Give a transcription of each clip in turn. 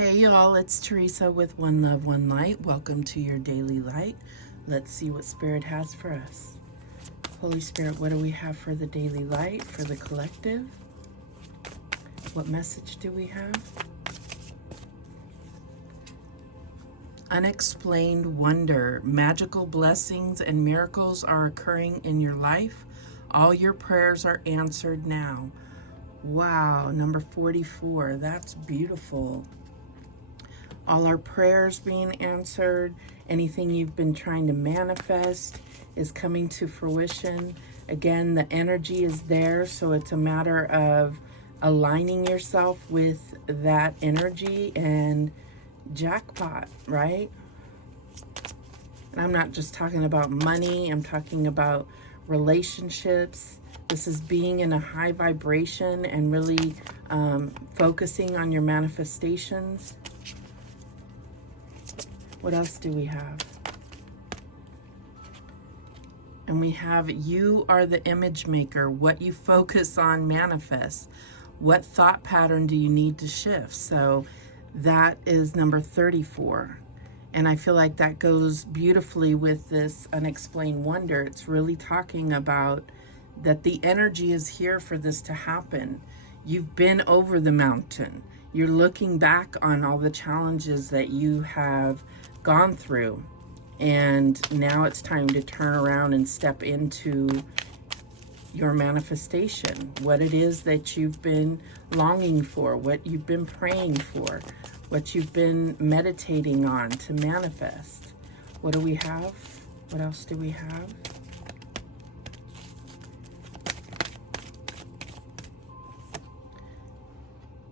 Hey y'all, it's Teresa with One Love, One Light. Welcome to your daily light. Let's see what Spirit has for us. Holy Spirit, what do we have for the daily light, for the collective? What message do we have? Unexplained wonder. Magical blessings and miracles are occurring in your life. All your prayers are answered now. Wow, number 44. That's beautiful. All our prayers being answered. Anything you've been trying to manifest is coming to fruition. Again, the energy is there, so it's a matter of aligning yourself with that energy and jackpot, right? And I'm not just talking about money, I'm talking about relationships. This is being in a high vibration and really focusing on your manifestations. What else do we have? And we have, you are the image maker. What you focus on manifests. What thought pattern do you need to shift? So that is number 34. And I feel like that goes beautifully with this unexplained wonder. It's really talking about that the energy is here for this to happen. You've been over the mountain. You're looking back on all the challenges that you have gone through, and now it's time to turn around and step into your manifestation, what it is that you've been longing for, what you've been praying for, what you've been meditating on to manifest. What do we have? What else do we have?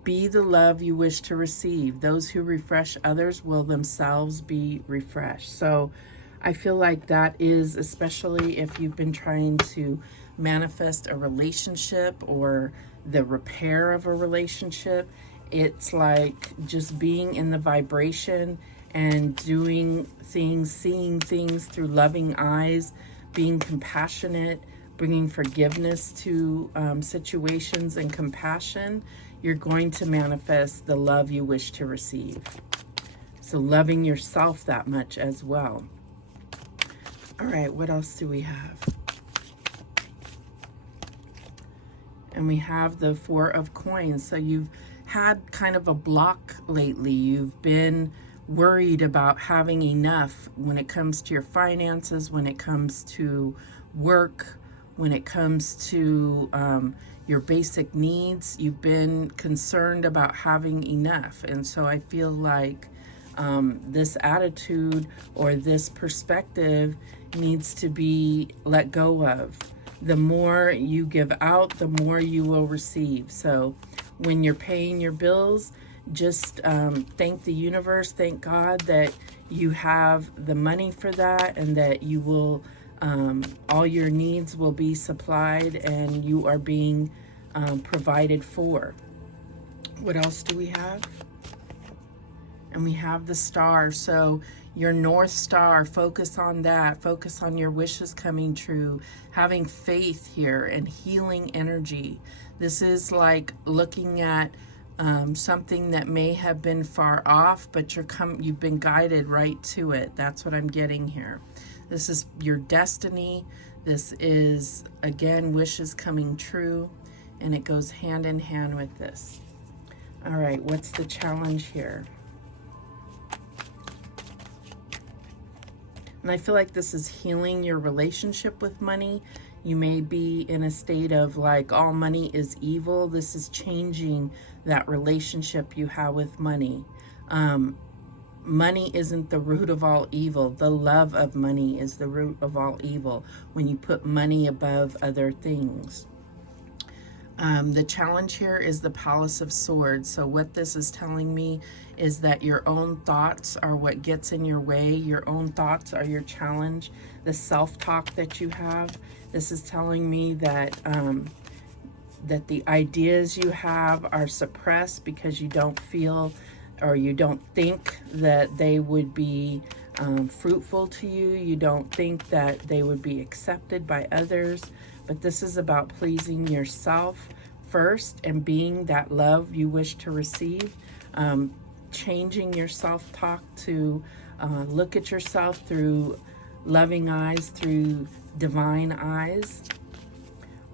Be the love you wish to receive. Those who refresh others will themselves be refreshed. So I feel like that is, especially if you've been trying to manifest a relationship or the repair of a relationship, it's like just being in the vibration and doing things, seeing things through loving eyes, being compassionate, bringing forgiveness to situations and compassion. You're going to manifest the love you wish to receive. So loving yourself that much as well. All right, what else do we have? And we have the Four of Coins. So you've had kind of a block lately. You've been worried about having enough when it comes to your finances, when it comes to work, when it comes to your basic needs. You've been concerned about having enough. And so I feel like this attitude or this perspective needs to be let go of. The more you give out, the more you will receive. So when you're paying your bills, just thank the universe, thank God that you have the money for that, and that you will all your needs will be supplied and you are being provided for. What else do we have? And we have the Star. So your North Star, focus on that. Focus on your wishes coming true. Having faith here and healing energy. This is like looking at something that may have been far off, but you've been guided right to it. That's what I'm getting here. This is your destiny. This is, again, wishes coming true, and it goes hand in hand with this. All right, what's the challenge here? And I feel like this is healing your relationship with money. You may be in a state of like, all money is evil. This is changing that relationship you have with money. Money isn't the root of all evil. The love of money is the root of all evil when you put money above other things. The challenge here is the Palace of Swords. So what this is telling me is that your own thoughts are what gets in your way. Your own thoughts are your challenge. The self-talk that you have. This is telling me that that the ideas you have are suppressed because you don't feel or you don't think that they would be fruitful to you. You don't think that they would be accepted by others. But this is about pleasing yourself first and being that love you wish to receive. changing your self-talk to look at yourself through loving eyes, through divine eyes.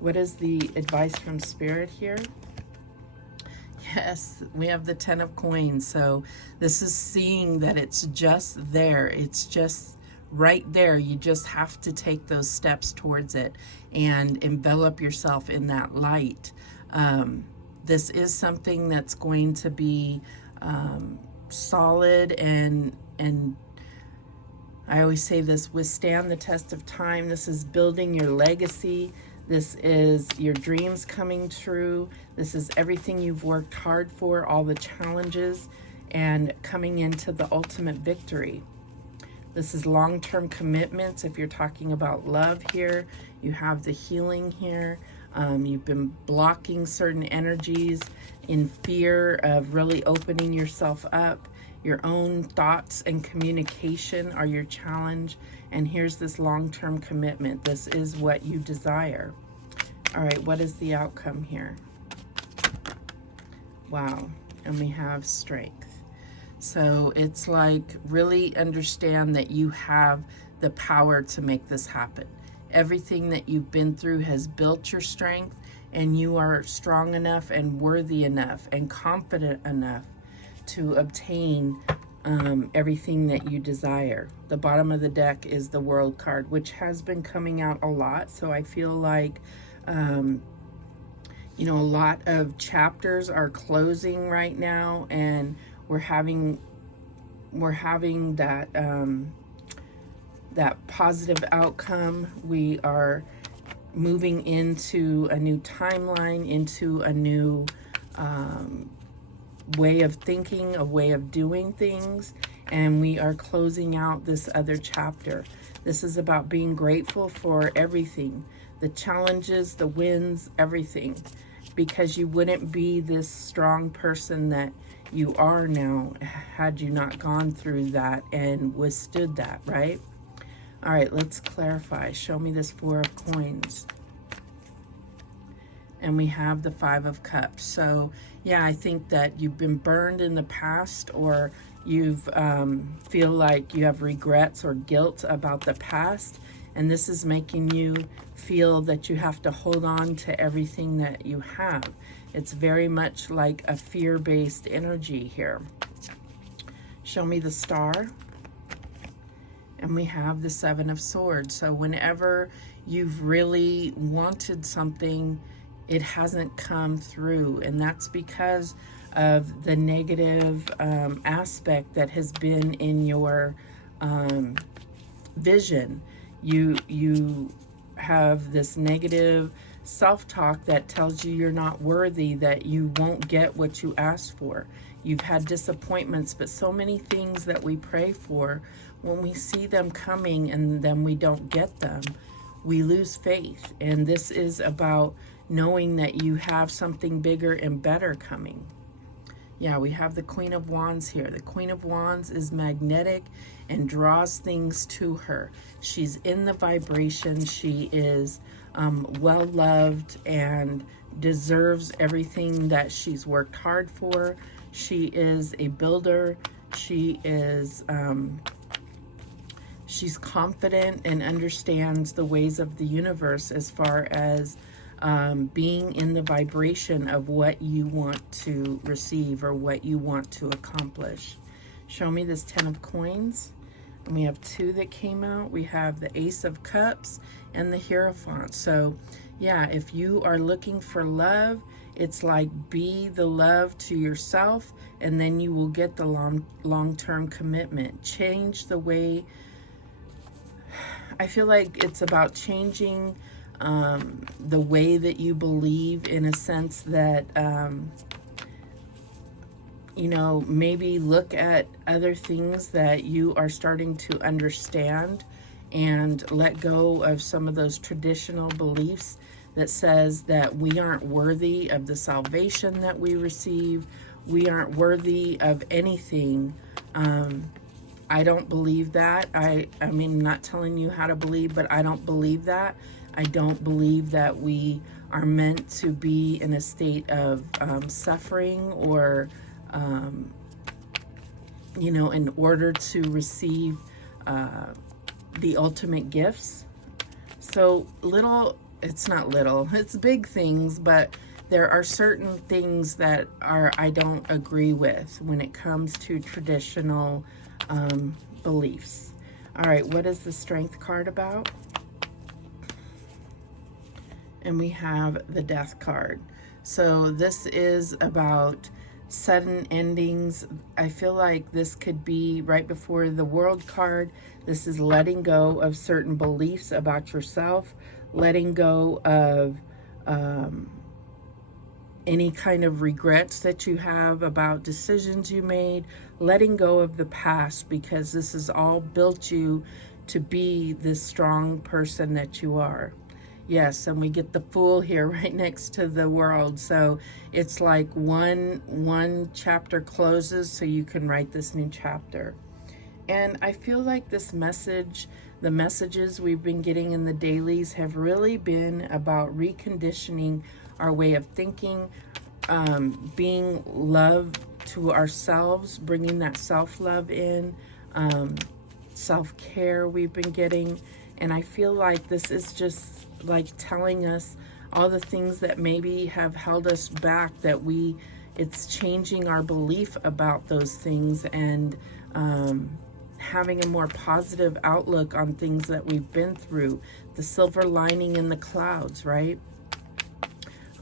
What is the advice from Spirit here? Yes, we have the 10 of coins. So this is seeing that it's just there. It's just right there. You just have to take those steps towards it and envelop yourself in that light. This is something that's going to be solid and I always say this, withstand the test of time. This is building your legacy. This is your dreams coming true. This is everything you've worked hard for, all the challenges, and coming into the ultimate victory. This is long-term commitments. If you're talking about love here, you have the healing here. You've been blocking certain energies in fear of really opening yourself up. Your own thoughts and communication are your challenge. And here's this long-term commitment. This is what you desire. All right, what is the outcome here? Wow, and we have strength. So it's like, really understand that you have the power to make this happen. Everything that you've been through has built your strength, and you are strong enough and worthy enough and confident enough to obtain everything that you desire. The bottom of the deck is the World card, which has been coming out a lot. So I feel like, you know, a lot of chapters are closing right now, and we're having that that positive outcome. We are moving into a new timeline, into a new way of thinking, a way of doing things, and we are closing out this other chapter. This is about being grateful for everything, the challenges, the wins, everything, because you wouldn't be this strong person that you are now had you not gone through that and withstood that, right? All right, let's clarify. Show me this 4 of coins. And we have the 5 of cups. So yeah, I think that you've been burned in the past, or you've feel like you have regrets or guilt about the past, and this is making you feel that you have to hold on to everything that you have. It's very much like a fear-based energy here. Show me the Star. And we have the 7 of Swords. So whenever you've really wanted something, it hasn't come through, and that's because of the negative aspect that has been in your vision. You have this negative self-talk that tells you you're not worthy, that you won't get what you asked for. You've had disappointments, but so many things that we pray for, when we see them coming and then we don't get them, we lose faith. And this is about knowing that you have something bigger and better coming. Yeah, we have the Queen of Wands here. The Queen of Wands is magnetic and draws things to her. She's in the vibration. She is well loved and deserves everything that she's worked hard for. She is a builder. She is she's confident and understands the ways of the universe as far as being in the vibration of what you want to receive or what you want to accomplish. Show me this 10 of coins. And we have 2 that came out. We have the Ace of Cups and the Hierophant. So yeah, if you are looking for love, it's like, be the love to yourself, and then you will get the long-term commitment. Change the way. I feel like it's about changing the way that you believe, in a sense that, you know, maybe look at other things that you are starting to understand and let go of some of those traditional beliefs that says that we aren't worthy of the salvation that we receive. We aren't worthy of anything. I don't believe that. I mean, I'm not telling you how to believe, but I don't believe that. I don't believe that we are meant to be in a state of suffering or you know, in order to receive the ultimate gifts. So it's not little, it's big things, but there are certain things that I don't agree with when it comes to traditional beliefs. All right, what is the Strength card about? And we have the Death card. So this is about sudden endings. I feel like this could be right before the World card. This is letting go of certain beliefs about yourself, letting go of any kind of regrets that you have about decisions you made, letting go of the past, because this has all built you to be this strong person that you are. Yes, and we get the Fool here right next to the World. So it's like one chapter closes so you can write this new chapter. And I feel like this message, the messages we've been getting in the dailies have really been about reconditioning our way of thinking, being love to ourselves, bringing that self-love in, self-care we've been getting. And I feel like this is just like telling us all the things that maybe have held us back, that it's changing our belief about those things, and having a more positive outlook on things that we've been through. The silver lining in the clouds, right?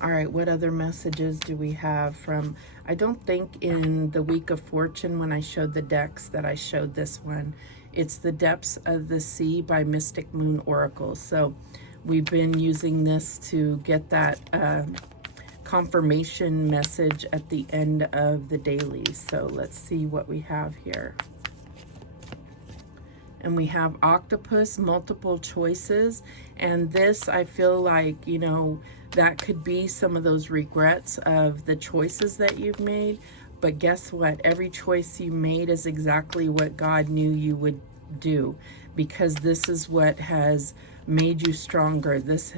All right, what other messages do we have from, I don't think in the Week of Fortune when I showed the decks that I showed this one. It's The Depths of the Sea by Mystic Moon Oracle. So we've been using this to get that confirmation message at the end of the daily. So let's see what we have here. And we have Octopus, multiple choices. And this, I feel like, you know, that could be some of those regrets of the choices that you've made. But guess what? Every choice you made is exactly what God knew you would do, because this is what has made you stronger. This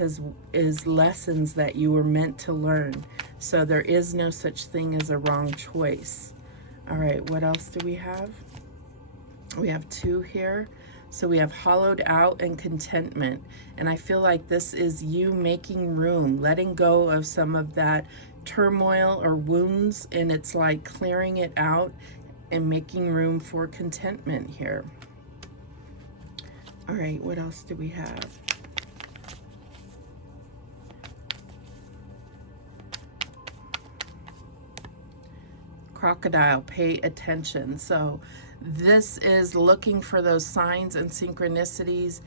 is lessons that you were meant to learn. So there is no such thing as a wrong choice. All right, what else do we have? We have two here. So we have Hollowed Out and Contentment. And I feel like this is you making room, letting go of some of that turmoil or wounds, and it's like clearing it out and making room for contentment here. All right, what else do we have? Crocodile, pay attention. So this is looking for those signs and synchronicities,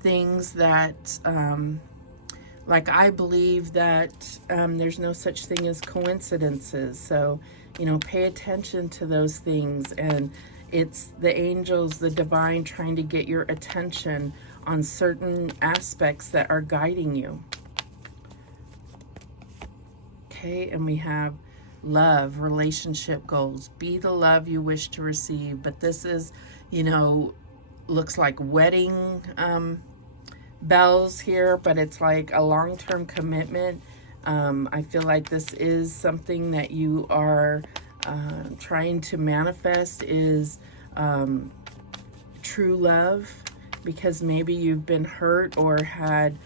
things that, like I believe that there's no such thing as coincidences. So, you know, pay attention to those things. And it's the angels, the divine, trying to get your attention on certain aspects that are guiding you. Okay, and we have love, relationship goals. Be the love you wish to receive. But this is, you know, looks like wedding bells here, but it's like a long-term commitment. I feel like this is something that you are trying to manifest, is true love, because maybe you've been hurt or had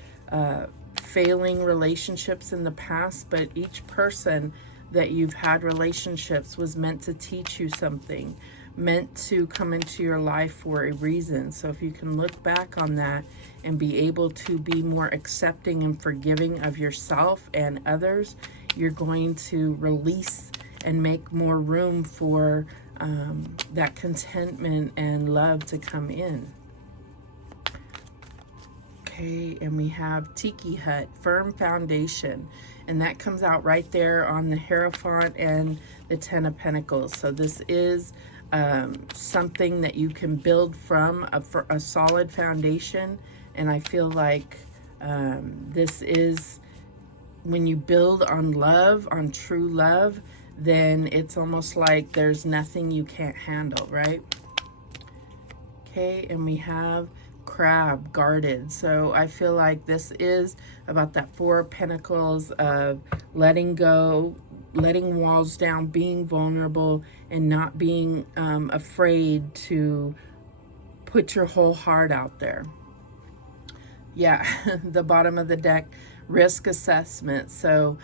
failing relationships in the past, but each person that you've had relationships was meant to teach you something, meant to come into your life for a reason. So if you can look back on that and be able to be more accepting and forgiving of yourself and others, you're going to release and make more room for that contentment and love to come in. Okay, and we have Tiki Hut, firm foundation. And that comes out right there on the Hierophant and the Ten of Pentacles. So this is something that you can build from a solid foundation. And I feel like this is, when you build on love, on true love, then it's almost like there's nothing you can't handle, right? Okay, and we have Crab, guarded. So I feel like this is about that Four of Pentacles of letting go, letting walls down, being vulnerable, and not being afraid to put your whole heart out there. Yeah, the bottom of the deck, risk assessment. So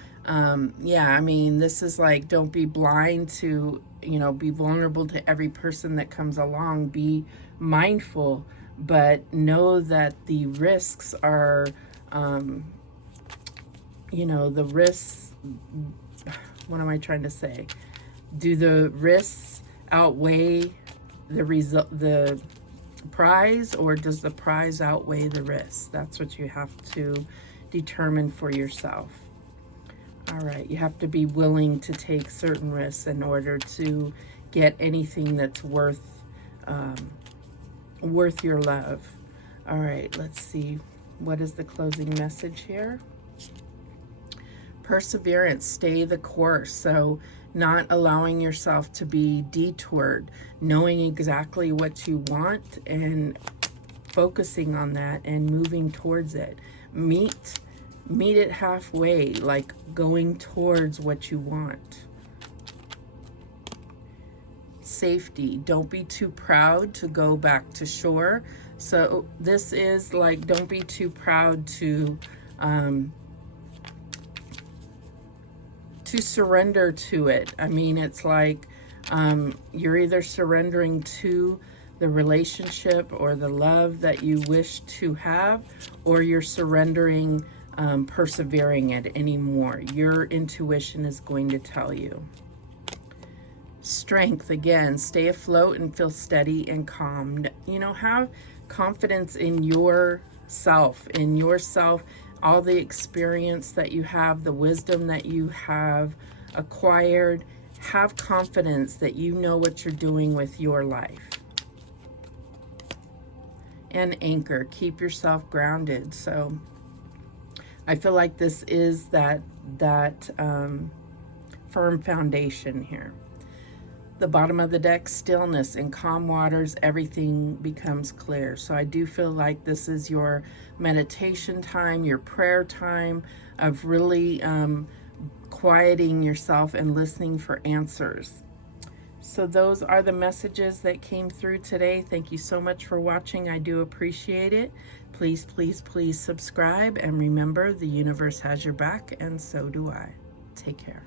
yeah, I mean, this is like, don't be blind to, you know, be vulnerable to every person that comes along. Be mindful, but know that the risks are, you know, the risks, what am I trying to say? Do the risks outweigh the prize, or does the prize outweigh the risk? That's what you have to determine for yourself. All right, you have to be willing to take certain risks in order to get anything that's worth your love. All right, let's see. What is the closing message here? Perseverance, stay the course. So not allowing yourself to be detoured, knowing exactly what you want and focusing on that and moving towards it. Meet it halfway, like going towards what you want. Safety, don't be too proud to go back to shore. So this is like, don't be too proud to surrender to it. I mean, it's like you're either surrendering to the relationship or the love that you wish to have, or you're surrendering, persevering it anymore. Your intuition is going to tell you. Strength, again, stay afloat and feel steady and calm. You know, have confidence in yourself, all the experience that you have, the wisdom that you have acquired. Have confidence that you know what you're doing with your life. And anchor, keep yourself grounded. So I feel like this is that firm foundation here. The bottom of the deck, stillness. In calm waters, everything becomes clear. So I do feel like this is your meditation time, your prayer time of really quieting yourself and listening for answers. So those are the messages that came through today. Thank you so much for watching. I do appreciate it. Please, please, please subscribe. And remember, the universe has your back, and so do I. Take care.